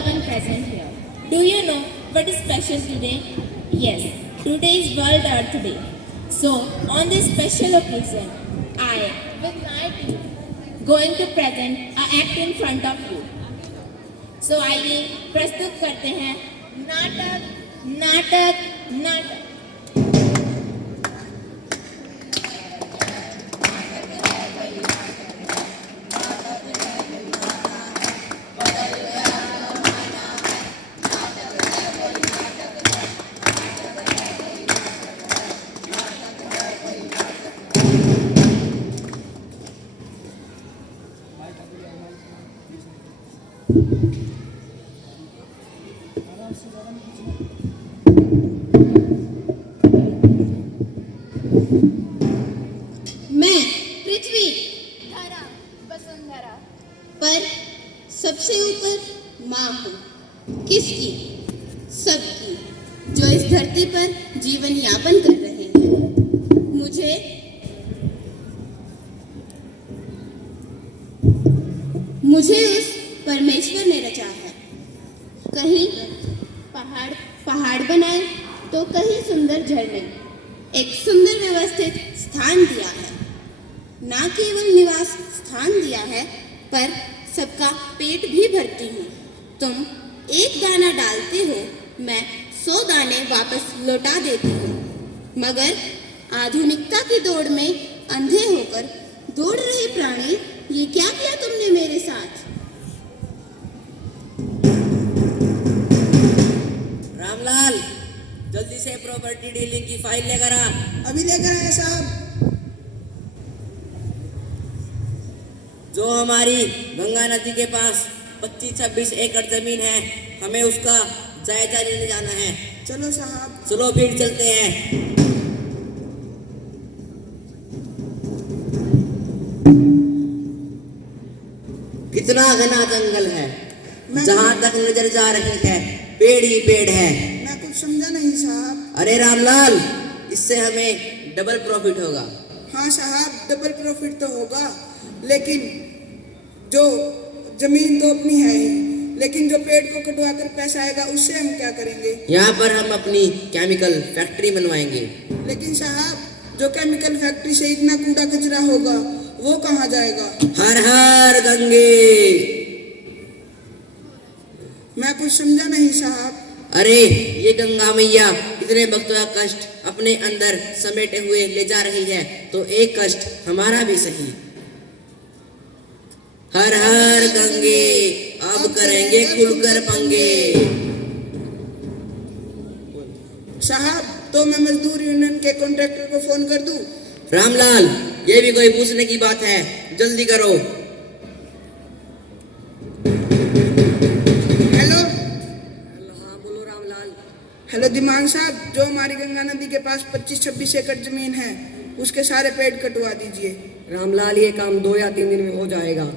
everyone present here. Do you know what is special today? Yes, today is World Earth Day. So, on this special occasion, I, with my team, going to present a act in front of you. So, आइए प्रस्तुत करते हैं नाटक नाटक नाटक। मैं पृथ्वी धरा वसुंधरा पर सबसे ऊपर माँ हूँ। किसकी? सबकी, जो इस धरती पर जीवन यापन कर रहे हैं। मुझे उस परमेश्वर ने रचा है। कहीं पहाड़ बनाए तो कहीं सुंदर झरने, एक सुंदर व्यवस्थित स्थान दिया है। ना केवल निवास स्थान दिया है, पर सबका पेट भी भरती हूँ। तुम एक दाना डालते हो, मैं 100 दाने वापस लौटा देती हूँ। मगर आधुनिकता की दौड़ में अंधे होकर दौड़ रहे प्राणी, ये क्या किया तुमने मेरे साथ? रामलाल, जल्दी से प्रॉपर्टी डीलिंग की फाइल लेकर आ। अभी लेकर आए साहब। जो हमारी गंगा नदी के पास 25-26 एकड़ जमीन है, हमें उसका जायजा लेने जाना है। चलो साहब। चलो फिर चलते हैं। कितना घना जंगल है, जहाँ तक नजर जा रही है पेड़ ही पेड़ है। मैं कुछ समझा नहीं साहब। अरे रामलाल, इससे हमें डबल प्रॉफिट होगा। हाँ साहब, डबल प्रॉफिट तो होगा, लेकिन जो जमीन तो अपनी है ही, लेकिन जो पेड़ को कटवा कर पैसा आएगा उससे हम क्या करेंगे? यहाँ पर हम अपनी केमिकल फैक्ट्री बनवाएंगे। लेकिन साहब, जो केमिकल फैक्ट्री से इतना कूड़ा कचरा होगा वो कहाँ जाएगा? हर हर गंगे। मैं कुछ समझा नहीं साहब। अरे ये गंगा मैया इतने भक्तों का कष्ट अपने अंदर समेटे हुए ले जा रही है, तो एक कष्ट हमारा भी सही। हर हर गंगे, अब करेंगे खुलकर पंगे। साहब, तो मैं मजदूर यूनियन के कॉन्ट्रैक्टर को फोन कर दूं? रामलाल, ये भी कोई पूछने की बात है, जल्दी करो। हेलो। हाँ बोलो रामलाल। हेलो दिमाग साहब, जो हमारी गंगा नदी के पास 25-26 एकड़ जमीन है, उसके सारे पेड़ कटवा दीजिए। रामलाल, ये काम 2 या 3 दिन में हो जाएगा।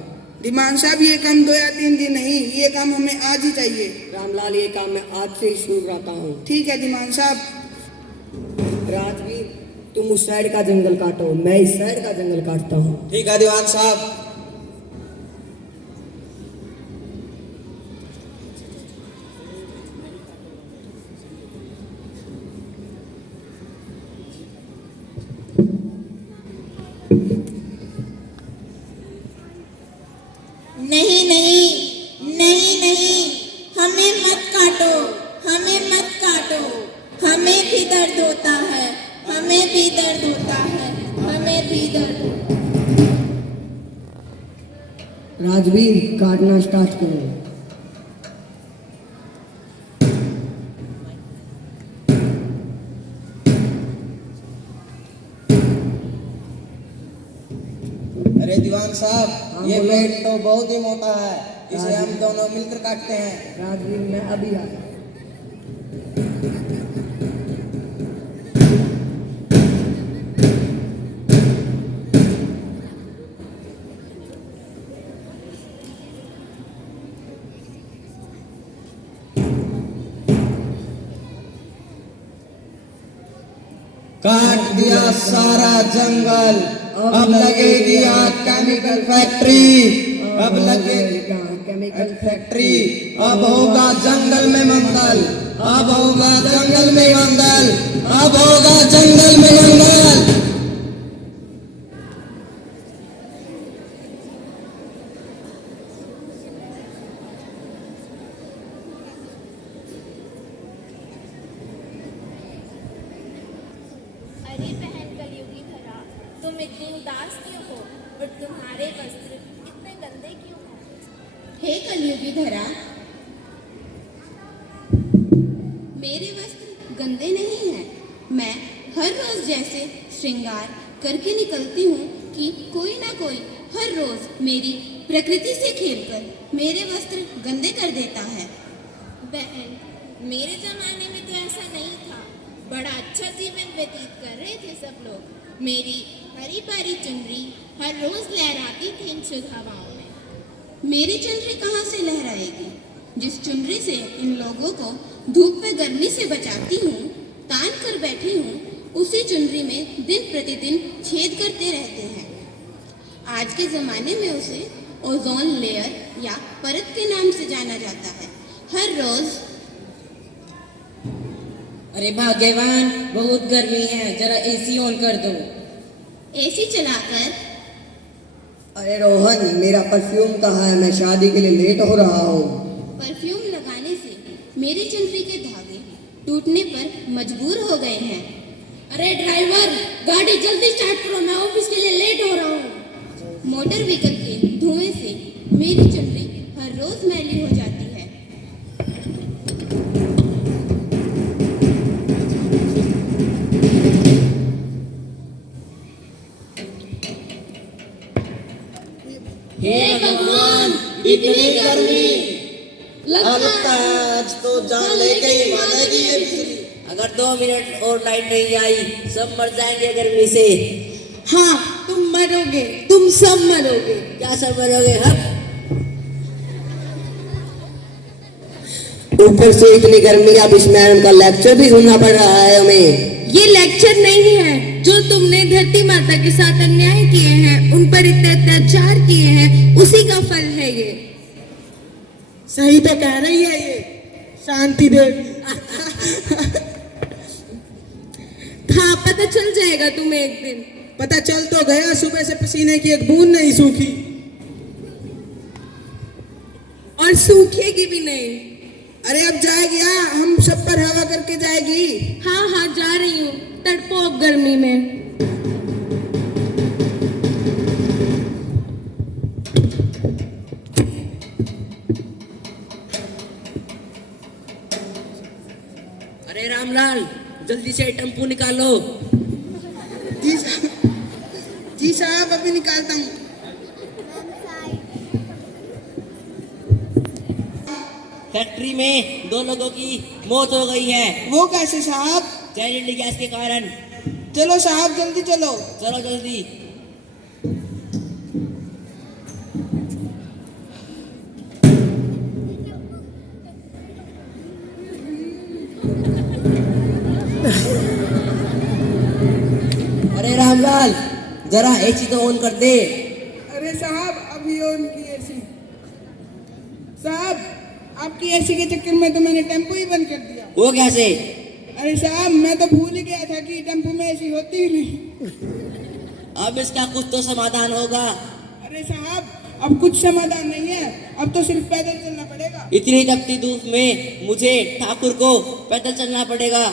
दिमाग साहब, ये काम 2 या 3 दिन नहीं, ये काम हमें आज ही चाहिए। रामलाल, ये काम मैं आज से ही शुरू कराता हूँ। ठीक है दिमाग साहब। राजवीर, तुम उस साइड का जंगल काटो, मैं इस साइड का जंगल काटता हूँ। ठीक है दीवान साहब। नहीं नहीं नहीं नहीं, हमें मत काटो, हमें मत काटो। हमें भी दर्द होता है, हमें भी दर्द होता है, हमें भी दर्द। राजवीर, काटना स्टार्ट करो। अरे दीवान साहब, ये पेड़ तो बहुत ही मोटा है, इसे हम दोनों मिलकर काटते हैं। राजवीर, मैं अभी आया। काट दिया सारा जंगल, अब लगेगी आग केमिकल फैक्ट्री। अब लगेगी केमिकल फैक्ट्री। अब होगा जंगल में मंगल, अब होगा जंगल में मंगल, अब होगा जंगल में मंगल। अरे बहन कलयुगी धरा, तुम इतनी उदास क्यों हो और तुम्हारे वस्त्र इतने गंदे क्यों हैं? हे कलयुगी धरा, मेरे वस्त्र गंदे नहीं हैं। मैं हर रोज जैसे श्रृंगार करके निकलती हूँ कि कोई ना कोई हर रोज मेरी प्रकृति से खेलकर मेरे वस्त्र गंदे कर देता है। बहन, मेरे जमाने में तो ऐसा नहीं था। बड़ा अच्छा जीवन व्यतीत कर रहे थे सब लोग। मेरी हरी भरी चुनरी हर रोज लहराती थी इन शुद्ध हवाओं में। मेरी चुनरी कहाँ से लहराएगी? जिस चुनरी से इन लोगों को धूप व गर्मी से बचाती हूँ, तान कर बैठी हूँ, उसी चुनरी में दिन प्रतिदिन छेद करते रहते हैं। आज के ज़माने में उसे ओजोन लेयर या परत के नाम से जाना जाता है। हर रोज अरे भाग्यवान, बहुत गर्मी है, जरा एसी ऑन कर दो। एसी चलाकर अरे रोहन, मेरा परफ्यूम कहाँ है? मैं शादी के लिए लेट हो रहा हूँ। परफ्यूम लगाने से मेरी चुनरी के धागे टूटने पर मजबूर हो गए हैं। अरे ड्राइवर, गाड़ी जल्दी स्टार्ट करो, मैं ऑफिस के लिए लेट हो रहा हूँ। मोटर व्हीकल के धुएं से मेरी चुनरी हर रोज मैली हो जाती है। हे भगवान, इतनी गर्मी। लगता है आज तो जान लेके ही मानेगी ये बिजली। अगर 2 मिनट और लाइट नहीं आई, सब मर जाएंगे गर्मी से। हाँ, तुम मरोगे, तुम सब मरोगे। क्या सब मरोगे हम? ऊपर से इतनी गर्मी, अब इस मैडम का लेक्चर भी सुनना पड़ रहा है हमें। ये लेक्चर नहीं है। जो तुमने धरती माता के साथ अन्याय किए हैं, उन पर इतने अत्याचार किए हैं, उसी का फल है ये। सही तो कह रही है ये शांति देवी। हाँ, पता चल जाएगा तुम्हें एक दिन। पता चल तो गया, सुबह से पसीने की एक बूंद नहीं सूखी। और सूखेगी भी नहीं। अरे अब जाएगी, हम सब पर हवा करके जाएगी। हाँ हाँ, जा रही हूँ, तड़पो अब गर्मी में। अरे रामलाल, जल्दी से टेम्पो निकालो। जी साहब, अभी निकालता हूँ। फैक्ट्री में 2 लोगों की मौत हो गई है, वो कैसे साहब? जहरीली गैस के कारण। चलो साहब, जल्दी चलो। चलो जल्दी। अरे रामलाल, जरा एसी तो ऑन कर दे। अरे साहब, अभी ऑन की एसी। साहब, आपकी एसी के चक्कर में तो मैंने टेम्पो ही बंद कर दिया। वो कैसे? अरे साहब, मैं तो भूल ही गया था कि टेम्पो में एसी होती ही नहीं। अब इसका कुछ तो समाधान होगा। अरे साहब, अब कुछ समाधान नहीं है, अब तो सिर्फ पैदल चलना पड़ेगा। इतनी तपती धूप में मुझे ठाकुर को पैदल चलना पड़ेगा।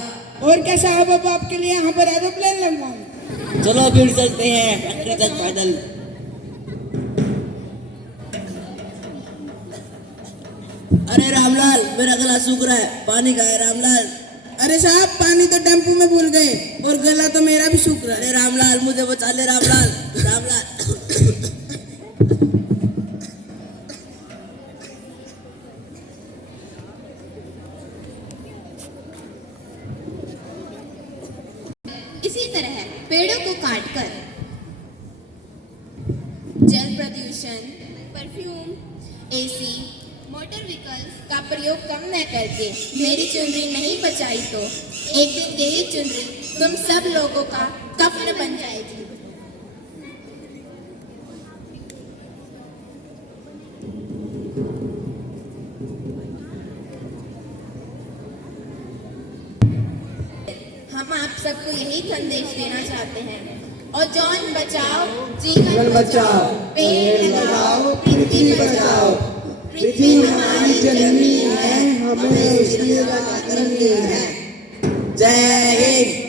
और क्या साहब, अब आपके लिए यहाँ पर एरोप्लेन लगवाऊं? चलो फिर चलते हैं फैक्ट्री तक पैदल। अरे रामलाल, मेरा गला सूख रहा है, पानी का है रामलाल। अरे साहब, पानी तो टेम्पो में भूल गए और गला तो मेरा भी सूख रहा है। अरे रामलाल, मुझे बचा ले रामलाल। रामलाल। इसी तरह पेड़ों को काटकर जल प्रदूषण, परफ्यूम, एसी, मोटर व्हीकल्स का प्रयोग कम न करके मेरी चुनरी नहीं बचाई तो एक दिन यही चुनरी तुम सब लोगों का कफन बन जाएगी। हम आप सबको यही संदेश देना चाहते हैं। और जौन बचाओ जीवन बचाओ, पेड़ लगाओ, पृथ्वी बचाओ। पृथ्वी हमारी जननी है, हमें उसकी रक्षा करनी है। जय हिंद।